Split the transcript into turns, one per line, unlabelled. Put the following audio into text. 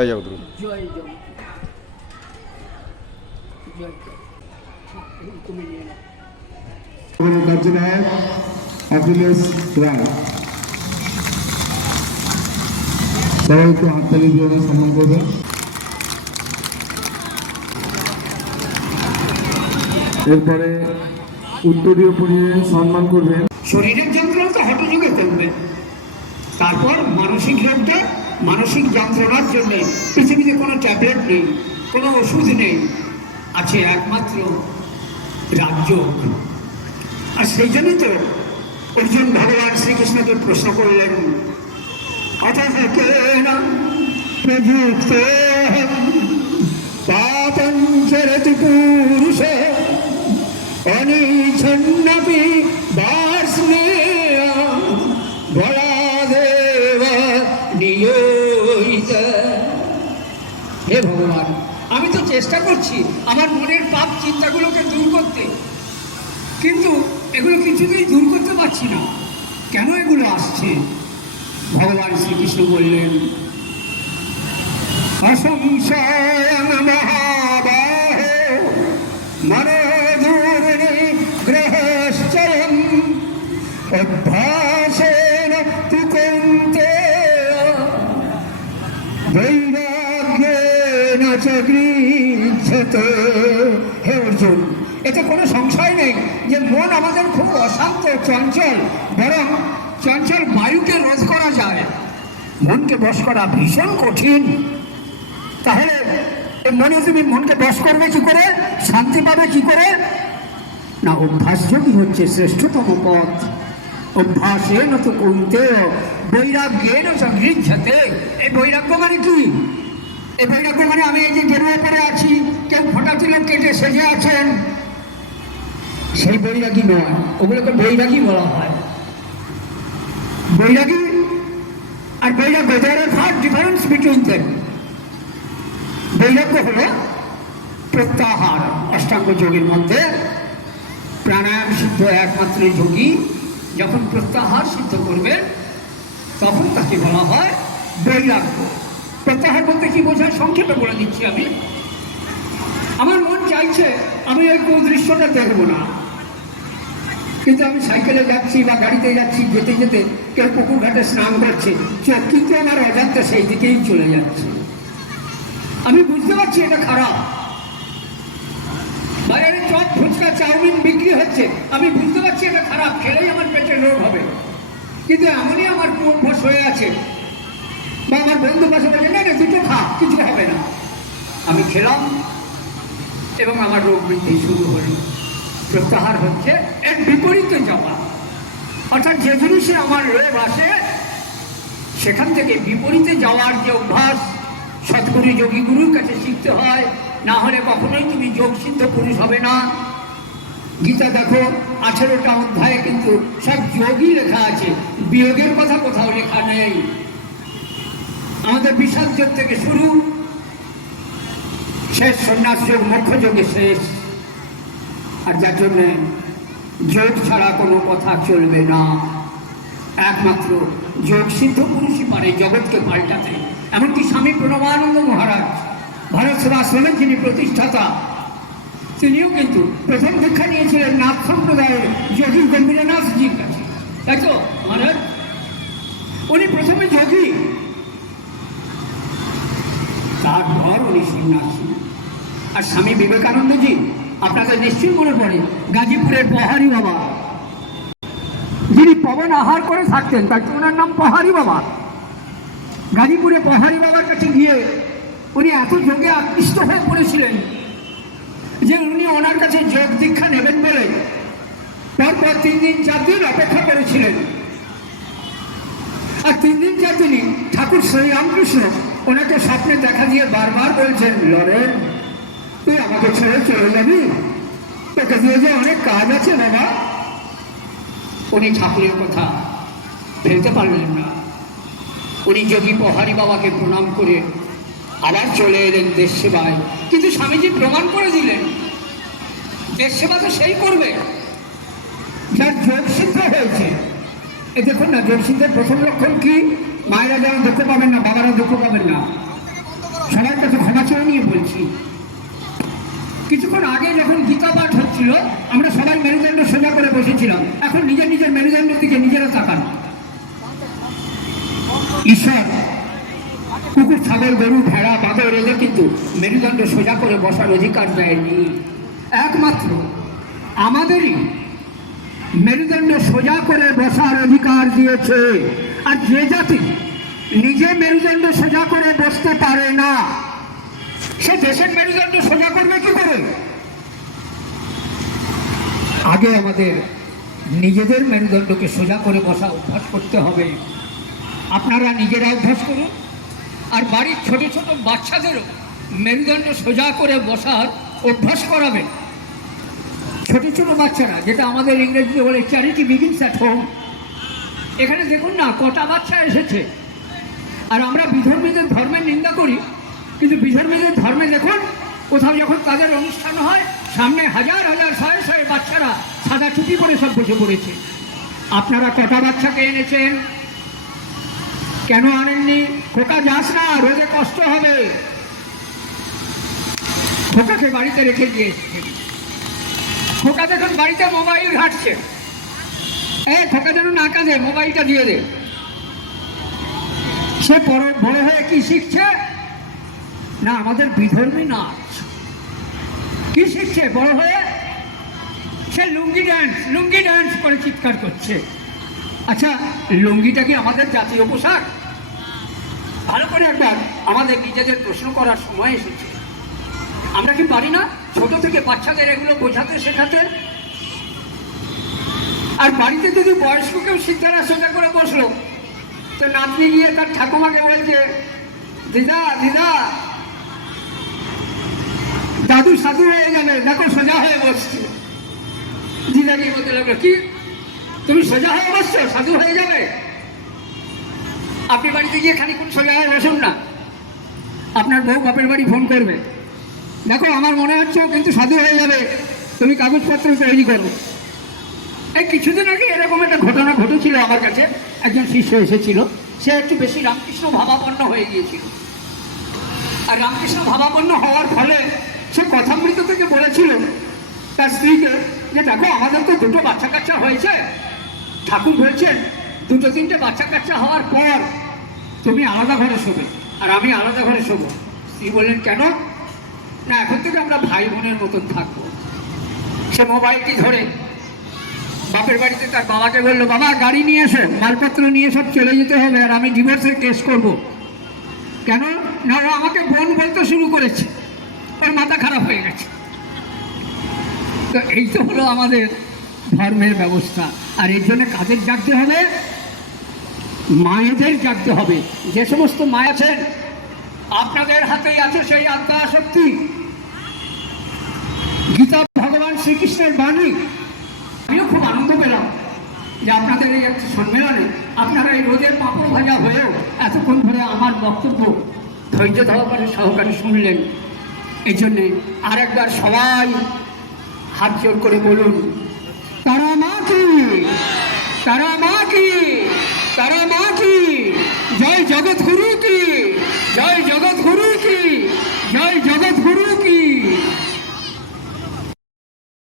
জয় জগদ্গুরু
জয় জয়
কার্যনায়ক অখিলেশ রায় সবাই একটু হাততালি দিয়ে সম্মান করবেন এরপরে উত্তরীয় পরিয়ে সম্মান করবেন।
শরীরের যন্ত্রণা তো হঠাৎ যুগে কমবে তারপর মানসিক রোগটা মানসিক যন্ত্রণার জন্য পৃথিবীতে কোনো ট্যাবলেট নেই, কোনো ওষুধ নেই, আছে একমাত্র রাজযোগ আর সেই জন্যই তো অর্জুন ভগবান শ্রীকৃষ্ণকে প্রশ্ন করলেন চরতি পুরুষ অনিচ্ছন্নপি চেষ্টা করছি আমার মনের পাপ চিন্তাগুলোকে দূর করতে। কিন্তু এগুলো কিছুতেই দূর করতে পারছি না। কেন এগুলো আসছে? ভগবান শ্রীকৃষ্ণ বললেন অসংশয়ং মহাবাহ হে অর্জুন, এতে কোনো সংশয় নেই যে মন আমাদের খুব অশান্ত, চঞ্চল, বরং চঞ্চল বায়ুকে রোধ করা যায়। মনকে বশ করা ভীষণ কঠিন। তাহলে মনে তুমি মনকে বশ করবে কি করে? শান্তি পাবে কি করে? না অভ্যাসযোগী হচ্ছে শ্রেষ্ঠতম পথ। অভ্যাসে নত কইতে বৈরাগ্যের এই বৈরাগ্য মানে কি? বৈরাগ্য মানে আমি এই যে গেরুয়া পরে আছি, কেউ ফোটা তিলক কেটে সেজে আছেন। সেই বৈরাগী নয়, ওগুলোকে বৈরাগী বলা হয়। বৈরাগী আর বৈরাগ্য there are far difference between them বৈরাগ্য হলো প্রত্যাহার, অষ্টাঙ্গ যোগের মধ্যে। প্রাণায়াম সিদ্ধ একমাত্র যোগী, যখন প্রত্যাহার সিদ্ধ করবে, তখন তাকে বলা হয় বৈরাগ্য। প্রত্যাহার বলতে কি বোঝায়? সংক্ষেপে বলে দিচ্ছি আমি। আমার মন চাইছে, আমি ওই কোন দৃশ্যটা দেখব না। কিন্তু আমি সাইকেলে যাচ্ছি বা গাড়িতে যাচ্ছি, যেতে যেতে কেউ পুকুর ঘাটে স্নান করছে কিন্তু আমার অজান্তে সেই দিকেই চলে যাচ্ছে। আমি বুঝতে পারছি এটা খারাপ। বাজারে চপ, ফুচকা, চাউমিন বিক্রি হচ্ছে। আমি বুঝতে পারছি এটা খারাপ, খেলেই আমার পেটে রোগ হবে। কিন্তু এমনই আমার অভ্যাস হয়ে আছে বা আমার বন্ধু পাশে বলছে না না, দুটো খা, কিছু হবে না। আমি খেলাম এবং আমার রোগ বৃদ্ধি শুরু হলো। প্রত্যাহার হচ্ছে এর বিপরীতে যাওয়া। অর্থাৎ যে জিনিসে আমার রোগ আসে, সেখান থেকে বিপরীতে যাওয়ার যে অভ্যাস, সৎগুরু যোগী গুরুর কাছে শিখতে হয়, না হলে কখনোই তুমি যোগ সিদ্ধ পুরুষ হবে না। গীতা দেখো, আঠেরোটা অধ্যায়ে কিন্তু সব যোগই লেখা আছে। বিয়োগের কথা কোথাও লেখা নেই। আমাদের যোগ থেকে শুরু। শেষ সন্ন্যাস মুখ্য যোগে শেষ। আর যার জন্যে যোগ ছাড়া কোনো কথা চলবে না। একমাত্র যোগ সিদ্ধ পুরুষই পারে জগৎকে পাল্টাতে। এমনকি স্বামী প্রণবানন্দ মহারাজ ভারত সেবাশ্রমের যিনি প্রতিষ্ঠাতা, তিনিও কিন্তু প্রথম দীক্ষা নিয়েছিলেন নাথ সম্প্রদায়ের যোগী গম্ভীরনাথজির কাছে। তাই তো, মহারাজ উনি প্রথমে যোগী তারপর উনি সন্ন্যাসী আর স্বামী বিবেকানন্দজি আপনাদের নিশ্চয়ই মনে পড়ে, গাজীপুরের পহারি বাবা। যিনি পবন আহার করে থাকতেন তাই তো ওনার নাম পহারি বাবা? গাজীপুরে পহারি বাবার কাছে গিয়ে উনি এত যোগে আকৃষ্ট হয়ে পড়েছিলেন যে উনি ওনার কাছে যোগ দীক্ষা নেবেন বলে পরপর তিন দিন চার দিন অপেক্ষা করেছিলেন। আর তিন দিন চার দিনই ঠাকুর শ্রী রামকৃষ্ণ ওনাকে স্বপ্নে দেখা দিয়ে বারবার বলছেন, লরেন আমাকে ছেড়ে চলে যাবি? তোকে দিয়ে যে অনেক কাজ আছে বাবা, উনি ঠাকুরের কথা ফেলতে পারলেন না। উনি যোগী পহারি বাবাকে প্রণাম করে আবার চলে এলেন দেশ সেবায়। কিন্তু স্বামীজি প্রমাণ করে দিলেন, দেশ সেবা তো সেই করবে। যার যোগ সিদ্ধ হয়েছে। এই দেখুন না, যোগ সিদ্ধের প্রথম লক্ষণ কি? মায়েরা যেন দুঃখ পাবেন না, বাবারা দুঃখ পাবেন না। সবার কাছে ক্ষমা চেয়ে নিয়ে বলছি কিছুক্ষণ আগে যখন গীতা পাঠ হচ্ছিল, আমরা সবাই মেরুদণ্ড সোজা করে বসেছিলাম। এখন নিজের নিজের মেরুদণ্ডের দিকে নিজেরা তাকান। ঈশ্বর, কুকুর, ছাগল, গরু, ভেড়া বাদর এদের কিন্তু মেরুদণ্ড সোজা করে বসার অধিকার দেয়নি। একমাত্র আমাদেরই মেরুদণ্ড সোজা করে বসার অধিকার দিয়েছে। আর যে জাতি নিজে মেরুদণ্ড সোজা করে বসতে পারে না সে দেশের মেরুদণ্ড সোজা করবে কি করে? আগে আমাদের নিজেদের মেরুদণ্ডকে সোজা করে বসা অভ্যাস করতে হবে। আপনারা নিজেরা অভ্যাস করুন। আর বাড়ির ছোট ছোট বাচ্চাদেরও মেরুদণ্ড সোজা করে বসার অভ্যাস করাবেন। ছোট ছোট বাচ্চারা, যেটা আমাদের ইংরেজিতে বলে চ্যারিটি বিগিনস অ্যাট হোম এখানে দেখুন না, কটা বাচ্চা এসেছে। আর আমরা বিধর্মীদের ধর্মের নিন্দা করি কিন্তু বিধর্মীদের ধর্মে দেখুন, কোথাও যখন তাদের অনুষ্ঠান হয়, সামনে হাজার হাজার শয়ে শয়ে বাচ্চারা সাদা টুপি পরে সব বসে পড়েছে। আপনারা কটা বাচ্চাকে এনেছেন? কেন আনেননি? খোকা যাস না, রোজে কষ্ট হবে। খোকাকে বাড়িতে রেখে দিয়ে এসেছেন খোকা দেখুন, বাড়িতে মোবাইল ঘাটছে। এ, খোকা যেন না কাঁদে, মোবাইলটা দিয়ে দে। সে বড় হয়ে কি শিখছে? না, আমাদের বিধর্মী নাচ কি শিখছে? বড় হয়ে সে লুঙ্গি ড্যান্স লুঙ্গি ড্যান্স করে চিৎকার করছে। আচ্ছা লুঙ্গিটা কি আমাদের জাতীয় পোশাক? ভালো করে একবার আমাদের নিজেদের প্রশ্ন করার সময় এসেছে। আমরা কি পারি না ছোট থেকে বাচ্চাদের এগুলো বোঝাতে, শেখাতে? আর বাড়িতে যদি বয়স্ক কেউ সিদ্ধারা সোজা করে বসল, তো নাতনি গিয়ে তার ঠাকুমাকে বলছে, দিদা দিদা দাদু সাধু হয়ে যাবে দেখো সোজা হয়ে বসছে। দিদা গিয়ে বলতে লাগল, কি? তুমি সোজা হয়ে বসছো? সাধু হয়ে যাবে? আপনি বাড়িতে গিয়ে খানিক্ষণ সোজা হয়ে বসুন না। আপনার বউ বাপের বাড়ি ফোন করবে। দেখো, আমার মনে হচ্ছে কিন্তু সাধু হয়ে যাবে। তুমি কাগজপত্র তৈরি করো। এই কিছুদিন আগে এরকম একটা ঘটনা ঘটেছিল আমার কাছে। একজন শিষ্য এসেছিল। সে একটু বেশি রামকৃষ্ণ ভাবাপন্ন হয়ে গিয়েছিল। আর রামকৃষ্ণ ভাবাপন্ন হওয়ার ফলে সে কথামৃত থেকে বলেছিল তার স্ত্রীকে যে দেখো আমাদের তো দুটো বাচ্চা কাচ্চা হয়েছে। ঠাকুর বলছেন, দুটো তিনটে বাচ্চা কাচ্চা হওয়ার পর তুমি আলাদা ঘরে শোবে, আর আমি আলাদা ঘরে শোবো। স্ত্রী বললেন, কেন? না, এখন থেকে আমরা ভাই বোনের মতন থাকব। সে মোবাইলটি ধরে বাপের বাড়িতে তার বাবাকে বলল, বাবা, গাড়ি নিয়ে এসো, মালপত্র নিয়ে সব চলে যেতে হবে, আর আমি ডিভোর্সের কেস করব। কেন? না, ও আমাকে বোন বলতে শুরু করেছে। তো এই তো হলো আমাদের ধর্মের ব্যবস্থা। আর এর জন্য কাদের জাগতে হবে? মায়েদের জাগতে হবে। যে সমস্ত মা আছেন, আপনাদের হাতেই আছে সেই আত্মা শক্তি গীতা ভগবান শ্রীকৃষ্ণের বাণী। আমিও খুব আনন্দ পেলাম যে আপনাদের এই একটা সম্মেলনে আপনারা এই রোদের পাঁপড় ভাজা হয়েও এতক্ষণ ধরে আমার বক্তব্য ধৈর্য সহকারে সহকারে শুনলেন। এই জন্যে আর একবার সবাই হাত জোর করে বলুন। তারা মা কি তারা মা কি তারা মা কি জয় জগৎ গুরু কি জয় জগৎ গুরু কি জয় জগৎ গুরু